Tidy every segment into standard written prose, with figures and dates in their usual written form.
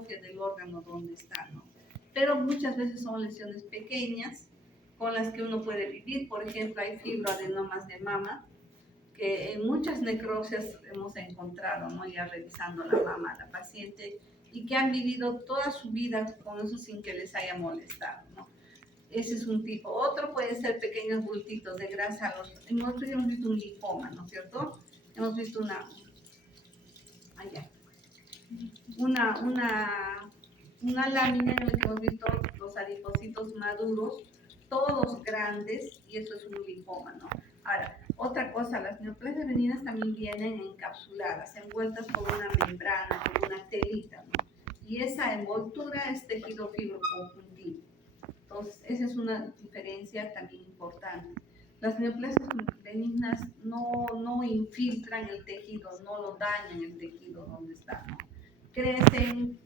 propia del órgano donde está, ¿no? Pero muchas veces son lesiones pequeñas con las que uno puede vivir. Por ejemplo, hay fibroadenomas de mama, que en muchas necropsias hemos encontrado, ¿no? Ya revisando la mama de la paciente, y que han vivido toda su vida con eso sin que les haya molestado, ¿no? Ese es un tipo. Otro puede ser pequeños bultitos de grasa. Nosotros hemos visto un lipoma, ¿no es cierto? Hemos visto una lámina en la que hemos visto los adipocitos maduros, todos grandes, y eso es un lipoma, ¿no? Ahora, otra cosa, las neoplasias benignas también vienen encapsuladas, envueltas por una membrana, por una telita, ¿no? Y esa envoltura es tejido fibroconjuntivo. Entonces, esa es una diferencia también importante. Las neoplasias benignas no infiltran el tejido, no lo dañan el tejido donde está, ¿no? Crecen,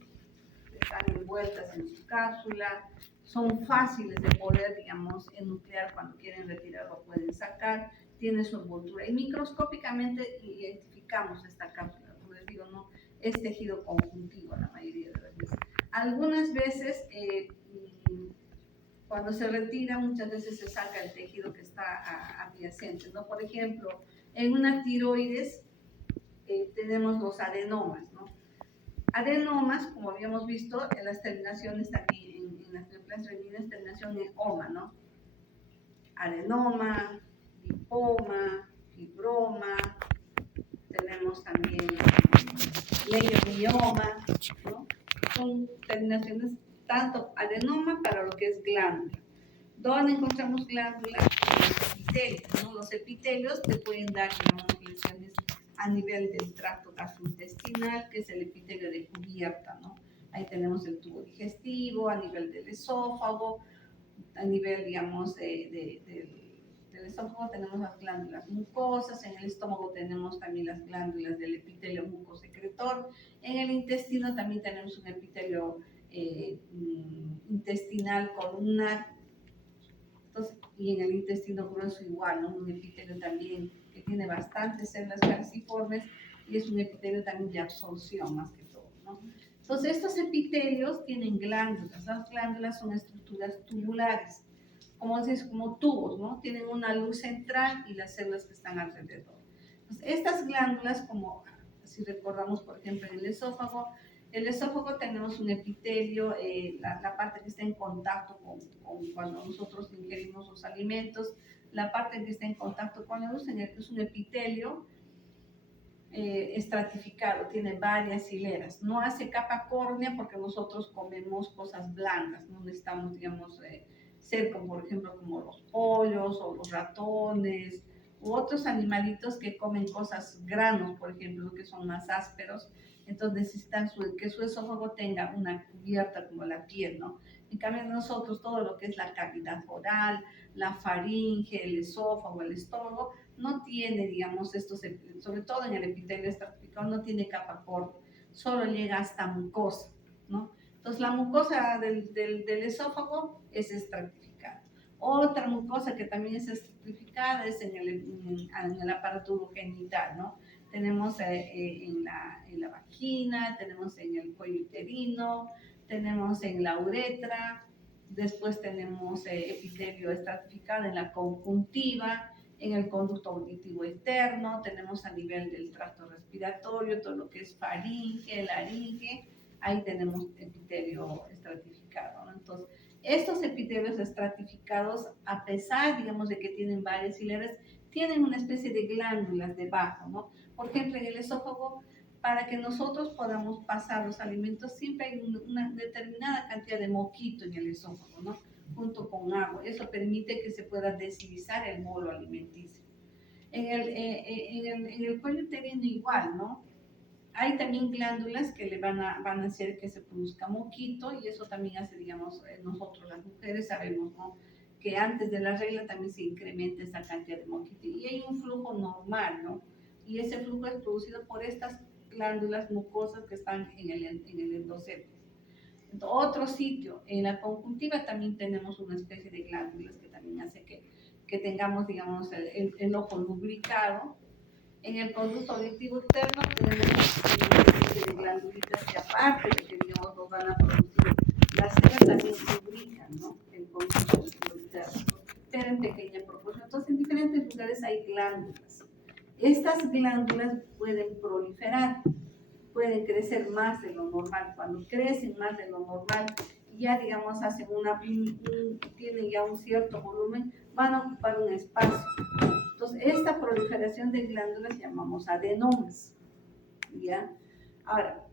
están envueltas en su cápsula, son fáciles de poder, digamos, enuclear cuando quieren retirarlo, pueden sacar, tiene su envoltura. Y microscópicamente identificamos esta cápsula, como les digo, no es tejido conjuntivo la mayoría de las veces. Algunas veces, cuando se retira, muchas veces se saca el tejido que está adyacente, ¿no? Por ejemplo, en una tiroides tenemos los adenomas, ¿no? Adenomas, como habíamos visto, en las terminaciones también, en las neoplasias benignas, terminación en oma, ¿no? Adenoma, lipoma, fibroma, tenemos también leiomioma, ¿no? Son terminaciones tanto adenoma para lo que es glándula. ¿Dónde encontramos glándula? En los epitelios, ¿no? Los epitelios te pueden dar, digamos, lesiones a nivel del tracto gastrointestinal, que es el epitelio de cubierta, ¿no? Ahí tenemos el tubo digestivo, a nivel del esófago, a nivel, digamos, del esófago tenemos las glándulas mucosas, en el estómago tenemos también las glándulas del epitelio mucosecretor, en el intestino también tenemos un epitelio intestinal columnar. Entonces, y en el intestino grueso igual, ¿no? Un epitelio también que tiene bastantes células calciformes y es un epitelio también de absorción más que todo, ¿no? Entonces, estos epitelios tienen glándulas. Las glándulas son estructuras tubulares, como tubos, ¿no? Tienen una luz central y las células que están alrededor. Entonces, estas glándulas, como si recordamos, por ejemplo, en el esófago tenemos un epitelio, la parte que está en contacto con cuando nosotros ingerimos los alimentos, la parte que está en contacto con la luz es un epitelio estratificado, tiene varias hileras. No hace capa córnea porque nosotros comemos cosas blancas, no necesitamos, digamos, ser como, por ejemplo, como los pollos o los ratones u otros animalitos que comen cosas granos, por ejemplo, que son más ásperos. Entonces necesitan que su esófago tenga una cubierta como la piel, ¿no? En cambio nosotros todo lo que es la cavidad oral, la faringe, el esófago, el estómago, no tiene, digamos, sobre todo en el epitelio estratificado, no tiene capa corta, solo llega hasta mucosa, ¿no? Entonces la mucosa del esófago es estratificada. Otra mucosa que también es estratificada es en el aparato urogenital, ¿no? Tenemos en la vagina, tenemos en el cuello uterino, tenemos en la uretra, después tenemos epitelio estratificado en la conjuntiva, en el conducto auditivo interno, tenemos a nivel del tracto respiratorio, todo lo que es faringe, laringe, ahí tenemos epitelio estratificado, ¿no? Entonces, estos epitelios estratificados, a pesar, digamos, de que tienen varias hileras, tienen una especie de glándulas debajo, ¿no? Por ejemplo, en el esófago, para que nosotros podamos pasar los alimentos, siempre hay una determinada cantidad de moquito en el esófago, ¿no? Junto con agua. Eso permite que se pueda deslizar el bolo alimenticio. En el cuello uterino igual, ¿no? Hay también glándulas que le van a hacer que se produzca moquito y eso también hace, digamos, nosotros las mujeres sabemos, ¿no? Que antes de la regla también se incrementa esa cantidad de moquito y hay un flujo normal, ¿no? Y ese flujo es producido por estas glándulas mucosas que están en el endocéfalo. Otro sitio, en la conjuntiva también tenemos una especie de glándulas que también hace que tengamos, digamos, el ojo lubricado. En el conducto auditivo externo tenemos una especie de glandulitas que aparte de que, digamos, nos van a producir. Las células también se ubican, ¿no? En conjuntos internos, pero en pequeña proporción. Entonces, en diferentes lugares hay glándulas. Estas glándulas pueden proliferar, pueden crecer más de lo normal. Cuando crecen más de lo normal, ya digamos hacen tienen ya un cierto volumen, van a ocupar un espacio. Entonces, esta proliferación de glándulas llamamos adenomas, ¿ya? Ahora,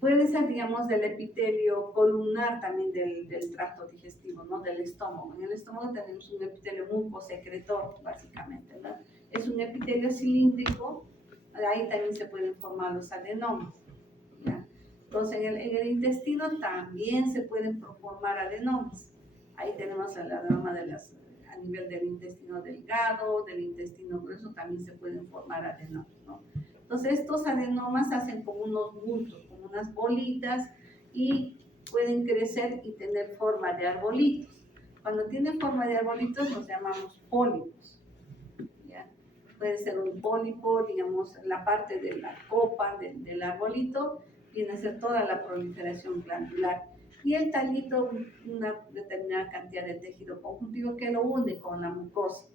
puede ser, digamos, del epitelio columnar también del tracto digestivo, ¿no? Del estómago. En el estómago tenemos un epitelio mucosecretor, básicamente, ¿no? Es un epitelio cilíndrico, ahí también se pueden formar los adenomas, ¿ya? Entonces, en el intestino también se pueden formar adenomas. Ahí tenemos el adenoma a nivel del intestino delgado, del intestino grueso, también se pueden formar adenomas, ¿no? Entonces, estos adenomas hacen como unos bultos, como unas bolitas, y pueden crecer y tener forma de arbolitos. Cuando tienen forma de arbolitos los llamamos pólipos, ¿ya? Puede ser un pólipo, digamos, la parte de la copa del arbolito, viene a ser toda la proliferación glandular. Y el talito, una determinada cantidad de tejido conjuntivo que lo une con la mucosa.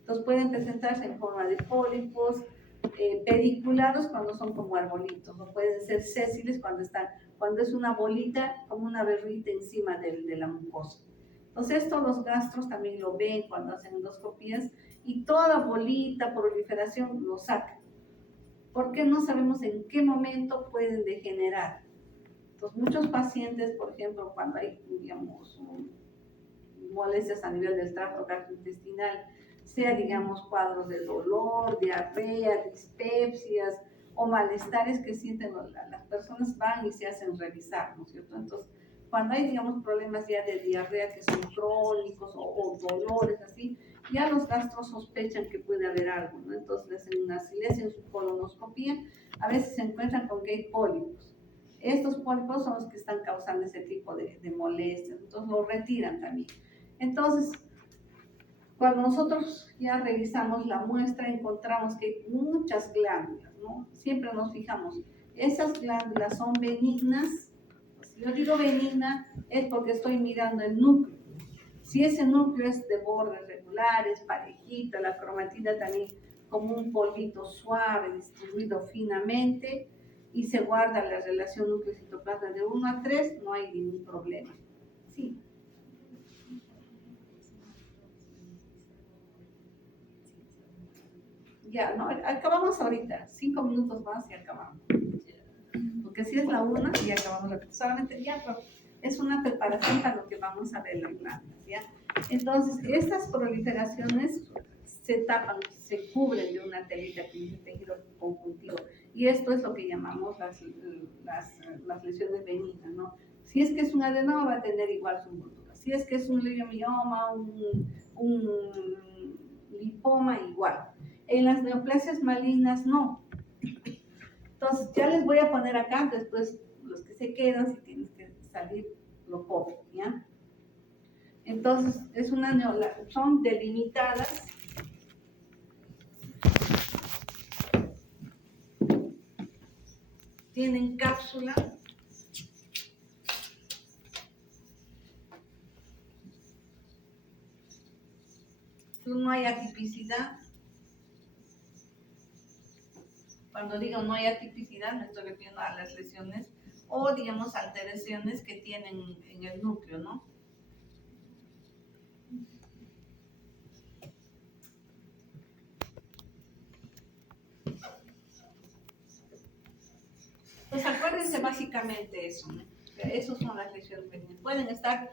Entonces pueden presentarse en forma de pólipos, pediculados cuando son como arbolitos, o pueden ser sésiles cuando es una bolita, como una verruguita encima de la mucosa. Entonces esto los gastros también lo ven cuando hacen endoscopías, y toda bolita, proliferación, lo sacan. Porque no sabemos en qué momento pueden degenerar. Entonces muchos pacientes, por ejemplo, cuando hay, digamos, molestias a nivel del tracto gastrointestinal, sea, digamos, cuadros de dolor, diarrea, dispepsias o malestares que sienten las personas, van y se hacen revisar, ¿no es cierto? Entonces, cuando hay, digamos, problemas ya de diarrea que son crónicos o dolores así, ya los gastros sospechan que puede haber algo, ¿no? Entonces, si le hacen su colonoscopía, a veces se encuentran con que hay pólipos. Estos pólipos son los que están causando ese tipo de molestias, entonces lo retiran también. Entonces, cuando nosotros ya revisamos la muestra, encontramos que hay muchas glándulas, ¿no? Siempre nos fijamos, esas glándulas son benignas. Si yo digo benigna, es porque estoy mirando el núcleo. Si ese núcleo es de bordes regulares, parejito, la cromatina también como un polvito suave, distribuido finamente, y se guarda la relación núcleo-citoplasma de 1 a 3, no hay ningún problema. Sí. Ya, no, acabamos ahorita, 5 minutos más y acabamos. Porque si es la 1 y acabamos solamente ya, pero es una preparación para lo que vamos a ver en las plantas, ¿ya? Entonces, estas proliferaciones se tapan, se cubren de una telita que es el tejido conjuntivo. Y esto es lo que llamamos las lesiones benignas, ¿no? Si es que es un adenoma, va a tener igual su envoltura. Si es que es un leiomioma, un lipoma, igual. En las neoplasias malignas, no. Entonces, ya les voy a poner acá, después los que se quedan, si tienes que salir, lo pongo, ¿ya? Entonces, son delimitadas. Tienen cápsula. No hay atipicidad. Cuando digo no hay atipicidad, me estoy refiriendo a las lesiones o, digamos, alteraciones que tienen en el núcleo, ¿no? Pues acuérdense básicamente eso, ¿no? Esas son las lesiones benignas. Pueden estar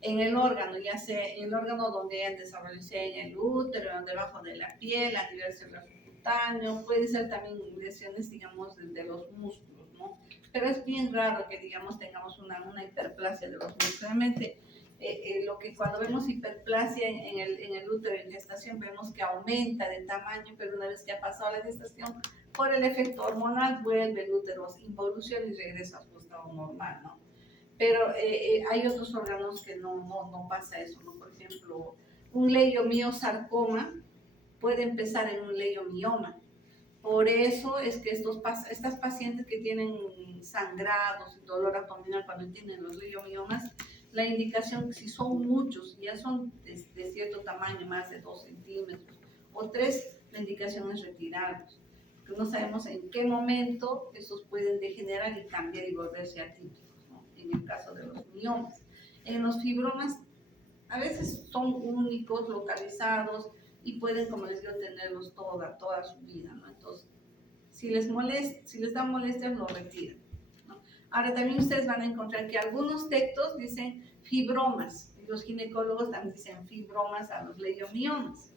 en el órgano, ya sea en el órgano donde hay desarrollo, sea en el útero, debajo de la piel, a nivel celular cutáneo, puede ser también lesiones, digamos, de los músculos, ¿no? Pero es bien raro que, digamos, tengamos una hiperplasia de los músculos. Realmente, lo que cuando vemos hiperplasia en el útero en gestación, vemos que aumenta de tamaño, pero una vez que ha pasado la gestación, por el efecto hormonal, vuelve el útero, involuciona y regresa a su estado normal, ¿no? Pero hay otros órganos que no pasa eso, ¿no? Por ejemplo, un leiomiosarcoma puede empezar en un leiomioma, Por eso es que estas pacientes que tienen sangrados y dolor abdominal cuando tienen los leiomiomas, la indicación, si son muchos, ya son de cierto tamaño, más de 2 centímetros o 3, la indicación es retirarlos. Porque no sabemos en qué momento estos pueden degenerar y cambiar y volverse atípicos, ¿no? En el caso de los miomas. En los fibromas, a veces son únicos, localizados, y pueden, como les digo, tenerlos toda su vida, ¿no? Entonces, si les da molestias, lo retiran, ¿no? Ahora, también ustedes van a encontrar que algunos textos dicen fibromas, y los ginecólogos también dicen fibromas a los leiomiomas,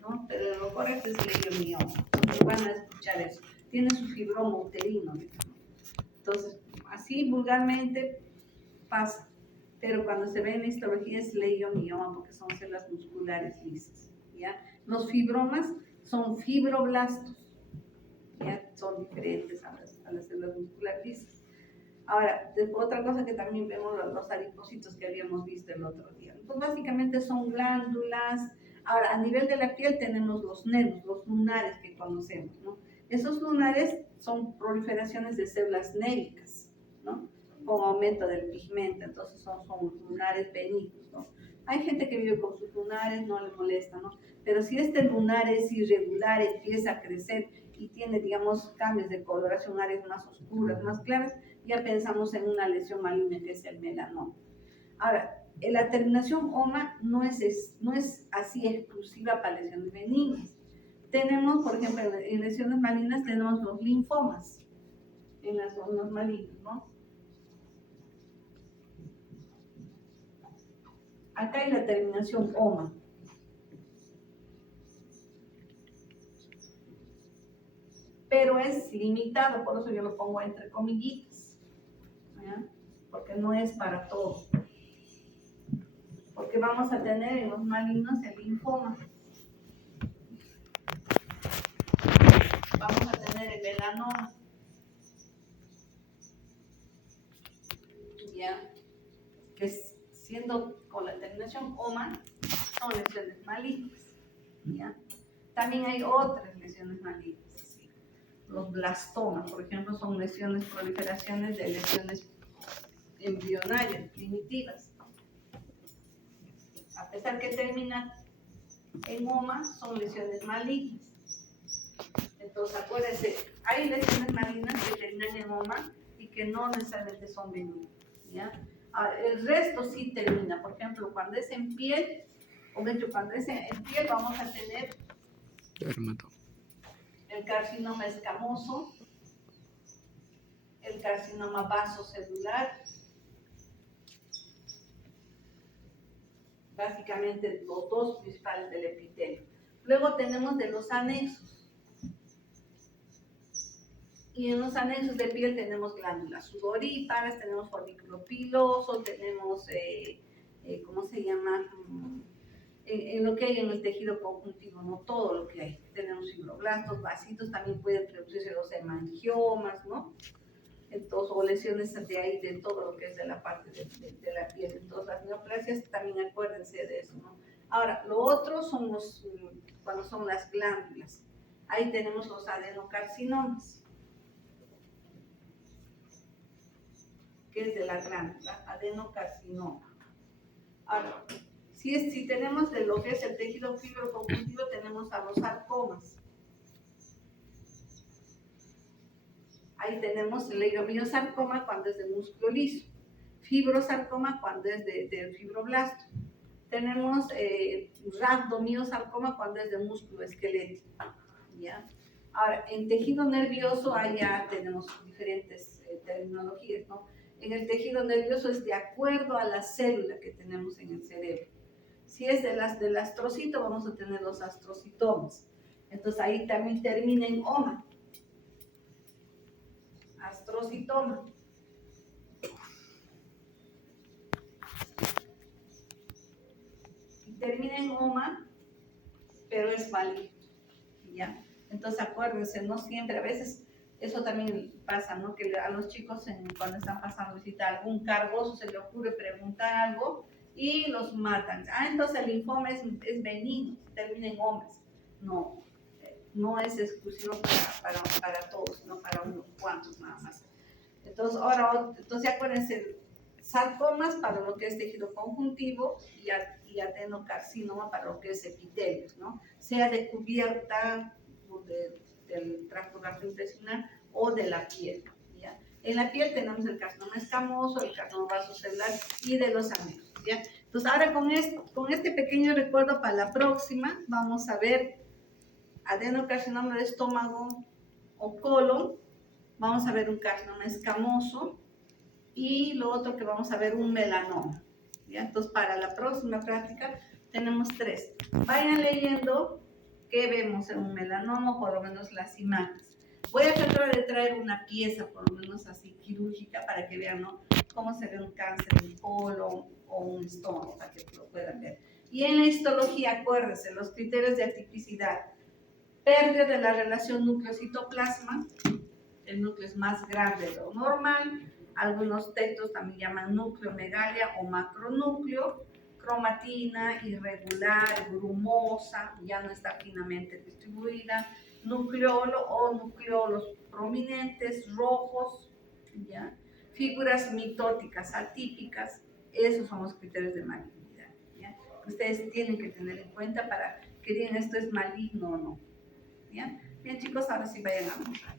¿no? Pero lo correcto es leiomioma, entonces van a escuchar eso. Tiene su fibroma uterino, digamos. Entonces, así vulgarmente pasa, pero cuando se ve en histología es leiomioma porque son células musculares lisas. ¿Ya? Los fibromas son fibroblastos, ¿ya? Son diferentes a las células musculares lisas. Ahora, otra cosa que también vemos, los adipocitos que habíamos visto el otro día. Entonces, básicamente son glándulas. Ahora, a nivel de la piel tenemos los nervios, los lunares que conocemos, ¿no? Esos lunares son proliferaciones de células néricas, ¿no? Con aumento del pigmento, entonces son lunares benignos, ¿no? Hay gente que vive con sus lunares, no le molesta, ¿no? Pero si este lunar es irregular, empieza a crecer y tiene, digamos, cambios de coloración, áreas más oscuras, más claras, ya pensamos en una lesión maligna que es el melanoma. Ahora, la terminación OMA no es así exclusiva para lesiones benignas. Tenemos, por ejemplo, en lesiones malignas tenemos los linfomas, en las zonas malignas, ¿no? Acá hay la terminación OMA. Pero es limitado, por eso yo lo pongo entre comillitas, ¿ya? Porque no es para todo. Porque vamos a tener en los malignos el linfoma. Vamos a tener el melanoma. ¿Ya? Que siendo con la terminación OMA, son lesiones malignas, ¿ya? También hay otras lesiones malignas, ¿sí? Los blastomas, por ejemplo, son lesiones, proliferaciones de lesiones embrionarias, primitivas. A pesar que terminan en OMA, son lesiones malignas. Entonces, acuérdense, hay lesiones malignas que terminan en OMA y que no necesariamente son benignas, ¿ya? El resto sí termina. Por ejemplo, cuando es en piel, o de hecho, cuando es en piel, vamos a tener el carcinoma escamoso, el carcinoma vasocelular, básicamente los dos principales del epitelio. Luego tenemos de los anexos. Y en los anexos de piel tenemos glándulas sudoríparas, tenemos folículo piloso, tenemos, ¿cómo se llama? En lo que hay en el tejido conjuntivo, no todo lo que hay. Tenemos fibroblastos, vasitos, también pueden producirse los hemangiomas, ¿no? Entonces, o lesiones de ahí, de todo lo que es de la parte de la piel. Entonces, las neoplasias también acuérdense de eso, ¿no? Ahora, lo otro son cuando son las glándulas. Ahí tenemos los adenocarcinomas, que es de la glándula, adenocarcinoma. Ahora, si tenemos de lo que es el tejido fibroconjuntivo, tenemos a los sarcomas. Ahí tenemos el leiromiosarcoma cuando es de músculo liso, fibrosarcoma cuando es de fibroblasto. Tenemos rhabdomiosarcoma cuando es de músculo esquelético, ¿ya? Ahora, en tejido nervioso ahí ya tenemos diferentes terminologías, ¿no? En el tejido nervioso es de acuerdo a la célula que tenemos en el cerebro. Si es del astrocito, vamos a tener los astrocitomas. Entonces ahí también termina en oma. Astrocitoma. Y termina en oma, pero es maligno, ¿ya? Entonces acuérdense, no siempre, a veces eso también pasa, ¿no? Que a los chicos cuando están pasando visita a algún cargoso se le ocurre preguntar algo y los matan. Entonces el linfoma es benigno, termina en omas. No, no es exclusivo para todos, no para unos cuantos nada más. Entonces, entonces acuérdense, sarcomas para lo que es tejido conjuntivo y adenocarcinoma para lo que es epitelios, ¿no? Sea de cubierta del tracto gastrointestinal o de la piel, ¿ya? En la piel tenemos el carcinoma escamoso, el carcinoma vasocelular y de los anexos, ¿ya? Entonces, ahora con este pequeño recuerdo para la próxima, vamos a ver adenocarcinoma de estómago o colon, vamos a ver un carcinoma escamoso y lo otro que vamos a ver un melanoma, ¿ya? Entonces, para la próxima práctica tenemos 3. Vayan leyendo qué vemos en un melanoma, por lo menos las imágenes. Voy a tratar de traer una pieza, por lo menos así, quirúrgica, para que vean, ¿no?, cómo se ve un cáncer en colon o un estómago, para que lo puedan ver. Y en la histología, acuérdense, los criterios de atipicidad: pérdida de la relación núcleo-citoplasma, el núcleo es más grande de lo normal, algunos textos también llaman nucleomegalia o macronúcleo, cromatina irregular, grumosa, ya no está finamente distribuida, nucleolo o nucleolos prominentes, rojos, ¿ya? Figuras mitóticas atípicas, esos son los criterios de malignidad, ¿ya? Ustedes tienen que tener en cuenta para que digan esto es maligno o no, ¿ya? Bien, chicos, ahora sí vayan a mostrar.